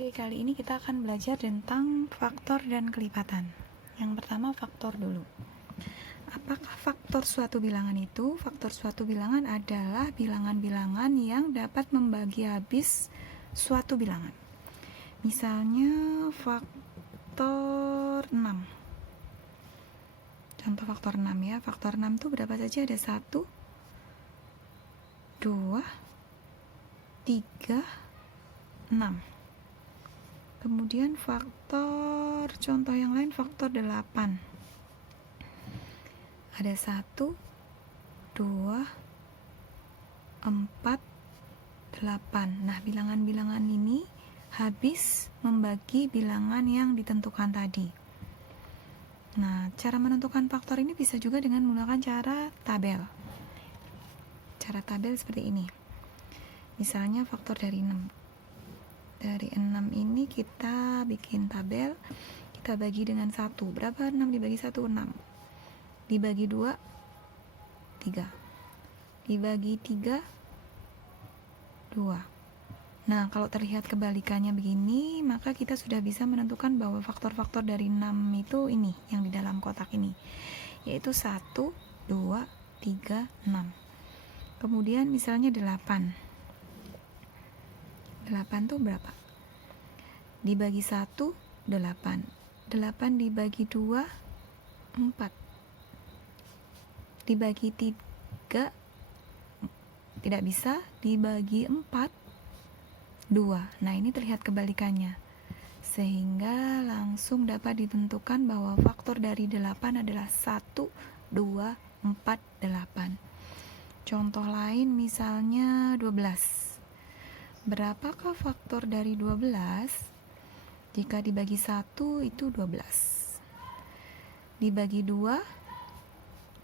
Oke, kali ini kita akan belajar tentang faktor dan kelipatan. Yang pertama, faktor dulu. Apakah faktor suatu bilangan itu? Faktor suatu bilangan adalah bilangan-bilangan yang dapat membagi habis suatu bilangan. Misalnya faktor 6. Contoh faktor 6 ya. Faktor 6 itu berapa saja? Ada 1, 2, 3, 6. Kemudian faktor, contoh yang lain faktor 8. Ada 1, 2, 4, 8. Nah, bilangan-bilangan ini habis membagi bilangan yang ditentukan tadi. Nah, cara menentukan faktor ini bisa juga dengan menggunakan cara tabel. Cara tabel seperti ini. Misalnya faktor dari 6. Dari 6 ini kita bikin tabel, kita bagi dengan 1. Berapa 6 dibagi 1? 6. Dibagi 2, 3. Dibagi 3, 2. Nah, kalau terlihat kebalikannya begini, maka kita sudah bisa menentukan bahwa faktor-faktor dari 6 itu ini, yang di dalam kotak ini, yaitu 1, 2, 3, 6. Kemudian misalnya 8. 8 tuh berapa? Dibagi 1, 8. 8 dibagi 2, 4. Dibagi 3, tidak bisa. Dibagi 4, 2. Nah, ini terlihat kebalikannya. Sehingga langsung dapat ditentukan bahwa faktor dari 8 adalah 1, 2, 4, 8. Contoh lain misalnya 12. Berapakah faktor dari 12? Jika dibagi 1 itu 12. Dibagi 2,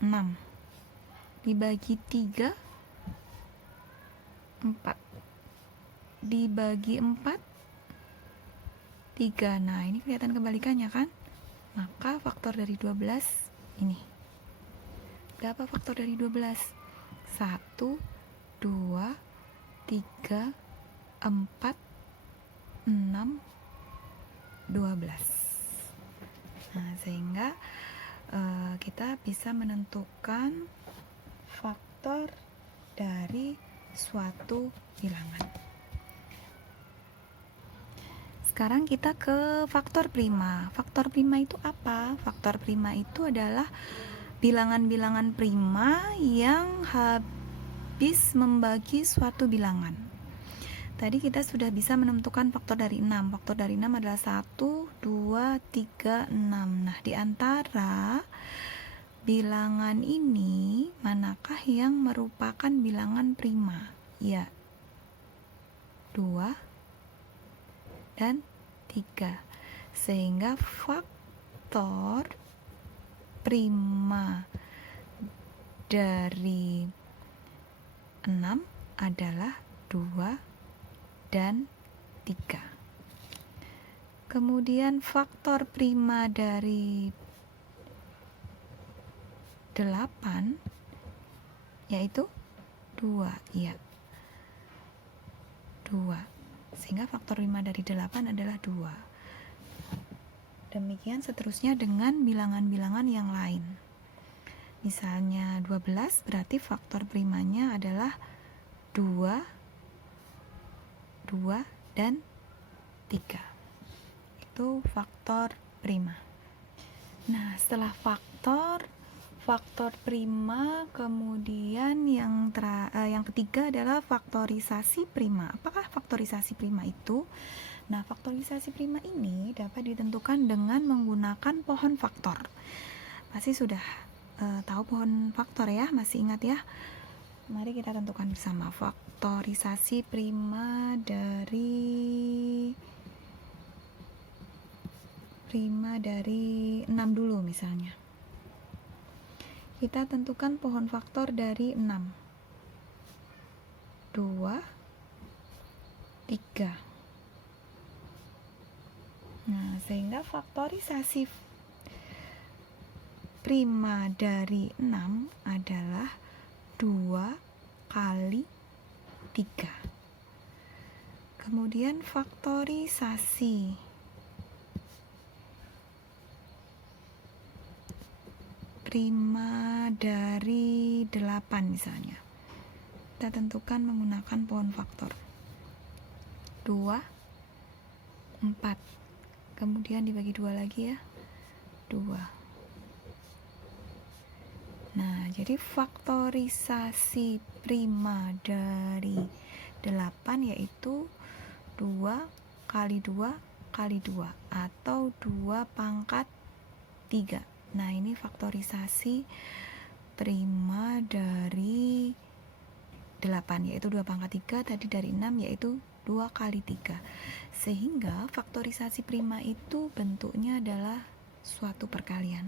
6. Dibagi 3, 4. Dibagi 4, 3. Nah, ini kelihatan kebalikannya kan? Maka faktor dari 12 ini. Berapa faktor dari 12? 1, 2, 3, 4, 6, 12. Nah, sehingga kita bisa menentukan faktor dari suatu bilangan. Sekarang kita ke faktor prima. Faktor prima itu apa? Faktor prima itu adalah bilangan-bilangan prima yang habis membagi suatu bilangan. Tadi kita sudah bisa menentukan faktor dari 6. Faktor dari 6 adalah 1, 2, 3, 6. Nah, di antara bilangan ini, manakah yang merupakan bilangan prima? Ya, 2 dan 3. Sehingga faktor prima dari 6 adalah 2 dan 3. Kemudian faktor prima dari 8 yaitu 2. Ya, 2. Sehingga faktor prima dari 8 adalah 2. Demikian seterusnya dengan bilangan-bilangan yang lain. Misalnya 12 berarti faktor primanya adalah 2, 2 dan 3. Itu faktor prima. Nah, setelah faktor prima, kemudian yang ketiga adalah faktorisasi prima. Apakah faktorisasi prima itu? Nah, faktorisasi prima ini dapat ditentukan dengan menggunakan pohon faktor. Pasti sudah tahu pohon faktor ya, masih ingat ya? Mari kita tentukan bersama faktorisasi prima dari 6 dulu misalnya. Kita tentukan pohon faktor dari 6. 2, 3. Nah, sehingga faktorisasi prima dari 6 adalah 2 kali 3. Kemudian faktorisasi. Prima dari 8 misalnya. Kita tentukan menggunakan pohon faktor. 2, 4. Kemudian dibagi 2 lagi ya. 2. Nah, jadi faktorisasi prima dari 8 yaitu 2 kali 2 kali 2 atau 2 pangkat 3. Nah, ini faktorisasi prima dari 8 yaitu 2 pangkat 3, tadi dari 6 yaitu 2 kali 3. Sehingga faktorisasi prima itu bentuknya adalah suatu perkalian.